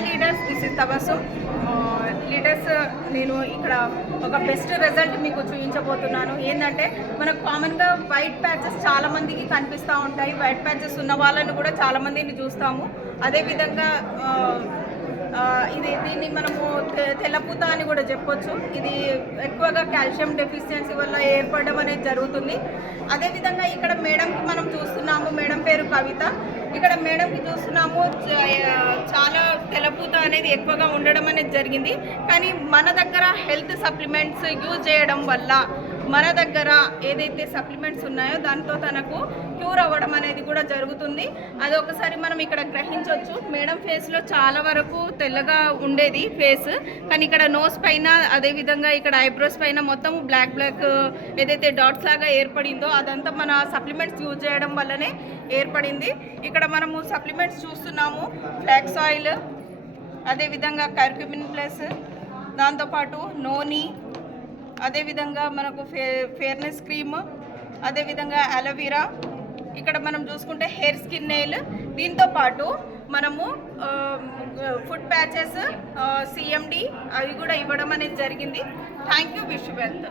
Hi leaders, this is Tabassum. Leaders, నేను ఇక్కడ ఒక బెస్ట్ రిజల్ట్ మీకు చూపించబోతున్నాను. ఏంటంటే మనకు కామన్గా వైట్ ప్యాచెస్ చాలా మందికి కనిపిస్తూ ఉంటాయి. వైట్ ప్యాచెస్ ఉన్న వాళ్ళని కూడా చాలా మందిని చూస్తాము. అదేవిధంగా దీన్ని మనము తెల్లపూత అని కూడా చెప్పొచ్చు. ఇది ఎక్కువగా కాల్షియం డెఫిషియన్సీ వల్ల ఏర్పడడం అనేది జరుగుతుంది. అదేవిధంగా ఇక్కడ మేడంకి మనం చూస్తున్నాము, మేడం పేరు కవిత. ఇక్కడ మేడంకి చూస్తున్నాము చాలా తెల్లపూత అనేది ఎక్కువగా ఉండడం అనేది జరిగింది. కానీ మన దగ్గర హెల్త్ సప్లిమెంట్స్ యూజ్ చేయడం వల్ల మన దగ్గర ఏదైతే సప్లిమెంట్స్ ఉన్నాయో దాంతో తనకు క్యూర్ అవ్వడం అనేది కూడా జరుగుతుంది. అది ఒకసారి మనం ఇక్కడ గ్రహించవచ్చు. మేడం ఫేస్లో చాలా వరకు తెల్లగా ఉండేది ఫేస్, కానీ ఇక్కడ నోస్ పైన అదేవిధంగా ఇక్కడ ఐబ్రోస్ పైన మొత్తం బ్లాక్ ఏదైతే డాట్స్ లాగా ఏర్పడిందో అదంతా మన సప్లిమెంట్స్ యూజ్ చేయడం వల్లనే ఏర్పడింది. ఇక్కడ మనము సప్లిమెంట్స్ చూస్తున్నాము, ఫ్లాక్స్ ఆయిల్, అదేవిధంగా కర్క్యూమిన్ ప్లస్, దాంతోపాటు నోని, అదేవిధంగా మనకు ఫేర్నెస్ క్రీమ్, అదేవిధంగా అలోవెరా. ఇక్కడ మనం చూసుకుంటే హెయిర్ స్కిన్ నెయిల్, దీంతో పాటు మనము ఫుడ్ ప్యాచెస్, సిఎండి అవి కూడా ఇవ్వడం అనేది జరిగింది. Thank you. Wish you wealth.